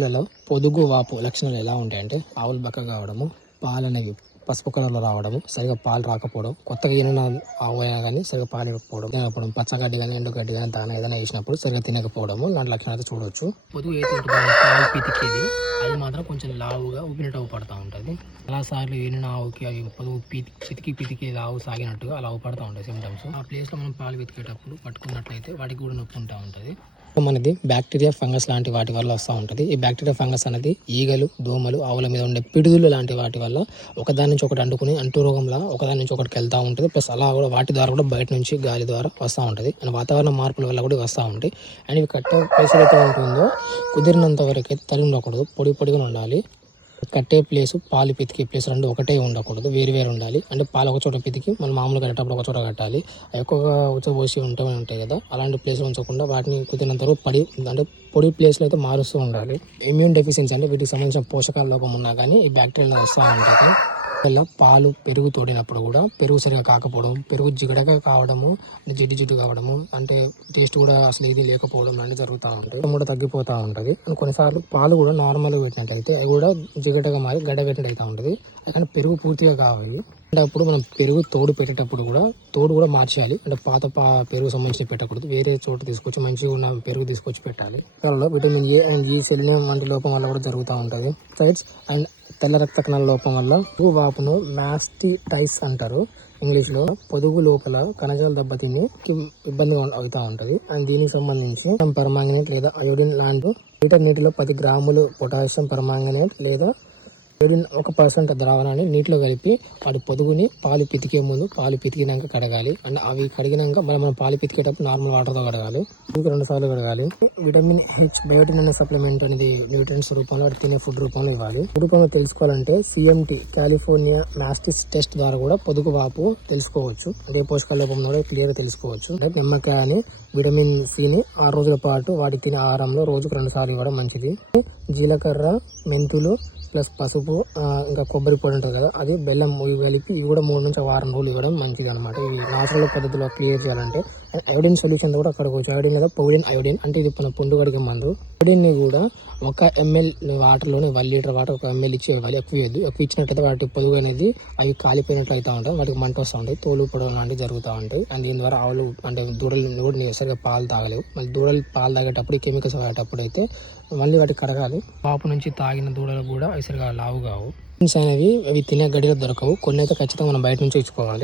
పిల్లలో పొదుగు వాపు లక్షణాలు ఎలా ఉంటాయంటే ఆవులు బక్కగా కావడము, పాలు అనేవి పసుపు కలర్లో రావడము, సరిగా పాలు రాకపోవడం, కొత్తగా ఈనిన ఆవు అయినా కానీ సరిగా పాలు ఇవ్వకపోవడం, తినకపోవడం, పచ్చగడ్డి కానీ ఎండుగడ్డి కానీ దాన ఏదైనా వేసినప్పుడు సరిగా తినకపోవడము లాంటి లక్షణాలు అయితే చూడవచ్చు. పొదుగు అయితే పాలు పితికేది అది మాత్రం కొంచెం లావుగా ఉబ్బినట్టు పడుతూ ఉంటుంది. చాలాసార్లు ఈనిన ఆవుకి అవి పొదుగు పితికేది ఆవు సాగినట్టుగా అలా పడుతూ ఉంటాయి సిమ్టమ్స్. ఆ ప్లేస్లో మనం పాలు పితికేటప్పుడు పట్టుకున్నట్లయితే వాటికి కూడా నొప్పి ఉంటా ఉంటుంది. మనది బ్యాక్టీరియా ఫంగస్ లాంటి వాటి వల్ల వస్తూ ఉంటుంది. ఈ బ్యాక్టీరియా ఫంగస్ అనేది ఈగలు, దోమలు, ఆవుల మీద ఉండే పిడుదులు లాంటి వాటి వల్ల ఒకదాని నుంచి ఒకటి అంటుకుని అంటు రోగంలా ఒకదాని నుంచి ఒకటికి వెళ్తూ ఉంటుంది. ప్లస్ అలా కూడా వాటి ద్వారా కూడా బయట నుంచి గాలి ద్వారా వస్తూ ఉంటుంది. అండ్ వాతావరణ మార్పుల వల్ల కూడా వస్తూ ఉంటాయి. అండ్ ఇవి కట్టే ప్లేసులు అయితే ఉంటుందో కుదిరినంత వరకు అయితే తరిగి ఉండకూడదు, పొడిగా ఉండాలి. కట్టే ప్లేసు పాలు పితికే ప్లేస్ రెండు ఒకటే ఉండకూడదు, వేరు ఉండాలి. అంటే పాలు ఒక చోట పితికి మనం మామూలుగా కట్టేటప్పుడు ఒక చోట కట్టాలి. ఎక్కువగా ఉచ్చబోసి ఉంటాయి కదా, అలాంటి ప్లేస్లో ఉంచకుండా వాటిని కుదిరినంత వరకు అంటే పొడి ప్లేస్లో అయితే మారుస్తూ ఉండాలి. ఇమ్యూన్ డెఫిషియన్సీ అంటే వీటికి సంబంధించిన పోషకాల లోపం ఉన్నా కానీ ఈ బ్యాక్టీరియా వస్తూ ఉంటుంది. పాలు పెరుగు తోడినప్పుడు కూడా పెరుగు సరిగా కాకపోవడం, పెరుగు జిగడగా కావడము, జిడ్డు కావడము, అంటే టేస్ట్ కూడా అసలు ఏది లేకపోవడం లాంటివి జరుగుతూ ఉంటాయి. కూడా తగ్గిపోతూ ఉంటుంది. కొన్నిసార్లు పాలు కూడా నార్మల్గా పెట్టినట్టయితే అవి కూడా జిగటగా మారి గడ్డ పెట్టినట్టు అవుతూ ఉంటుంది. కానీ పెరుగు పూర్తిగా కావాలి అంటే అప్పుడు మనం పెరుగు తోడు పెట్టేటప్పుడు కూడా మార్చేయాలి. అంటే పాత పెరుగు సంబంధించి పెట్టకూడదు, వేరే చోటు తీసుకొచ్చి మంచిగా ఉన్న పెరుగు తీసుకొచ్చి పెట్టాలి. దానిలో విటమిన్ ఏ అండ్ ఈ సెలినియం వంటి లోపం వల్ల కూడా జరుగుతూ ఉంటుంది. సైడ్స్ అండ్ తెల్ల రక్త కణాల లోపం వల్ల పొదుగు వాపును మాస్టిటైటిస్ అంటారు ఇంగ్లీష్లో. పొదుగు లోపల కణజాల దెబ్బతిని ఇబ్బందిగా అవుతూ ఉంటుంది. అండ్ దీనికి సంబంధించి పర్మాంగనేట్ లేదా అయోడిన్ లాంటి లీటర్ నీటిలో 10 గ్రాములు పొటాషియం పర్మాంగనేట్ లేదా అయోడిన్ 1% ద్రావణాన్ని నీటిలో కలిపి వాటి పొదుగుని పాలు పితికే ముందు పాలు పితికినాక కడగాలి. అండ్ అవి కడిగినాక మనం పాలు పితికేటప్పుడు నార్మల్ వాటర్తో కడగాలి. 2 సార్లు కడగాలి. విటమిన్ హెచ్ బయోటిన్ అనే సప్లిమెంట్ అనేది న్యూట్రియన్స్ రూపంలో వాటి తినే ఫుడ్ రూపంలో ఇవ్వాలి. రూపంలో తెలుసుకోవాలంటే CMT కాలిఫోర్నియా మాస్టిస్ టెస్ట్ ద్వారా కూడా పొదుగు వాపు తెలుసుకోవచ్చు. అంటే పోషకాల లోపం కూడా క్లియర్ తెలుసుకోవచ్చు. అంటే నిమ్మకాయ అని విటమిన్ సిని 6 రోజుల పాటు వాటి తినే ఆహారంలో రోజుకు 2 సార్లు ఇవ్వడం మంచిది. జీలకర్ర, మెంతులు ప్లస్ పసుపు, ఇంకా కొబ్బరి పొడి ఉంటుంది కదా, అది బెల్లం కలిపి ఇవి కూడా 3 నుంచి 6 రోజులు ఇవ్వడం మంచిది అనమాట. ఇవి నాచురల్ పద్ధతిలో క్లియర్ చేయాలంటే అయోడిన్ సొల్యూషన్ కూడా కడగవచ్చు. అయోడిన్ లేదా పౌడిన్ అయోడిన్ అంటే ఇది పుండు కడిగే మందు. అయోడిన్ని కూడా 1 ml వాటర్లోనే 1 లీటర్ వాటర్ 1 ml ఇచ్చి ఇవ్వాలి. ఎక్కువ ఇచ్చినట్లయితే వాటి పొదుగు అనేది అవి కాలిపోయినట్లు అవుతూ ఉంటాయి. వాటికి మంట వస్తూ ఉంటాయి, తోలు పొడవు లాంటివి జరుగుతూ ఉంటాయి. అండ్ దీని ద్వారా ఆవులు అంటే దూడలు కూడా సరిగా పాలు తాగలేవు. మళ్ళీ దూడలు పాలు తాగేటప్పుడు ఈ కెమికల్స్ వాడేటప్పుడు అయితే మళ్ళీ వాటికి కడగాలి. పాపు నుంచి తాగిన దూడలు కూడా అవి సరిగా లావు కావు. అనేవి అవి తినే గడిలో దొరకవు. కొన్ని అయితే ఖచ్చితంగా మనం బయట నుంచి ఇచ్చుకోవాలి.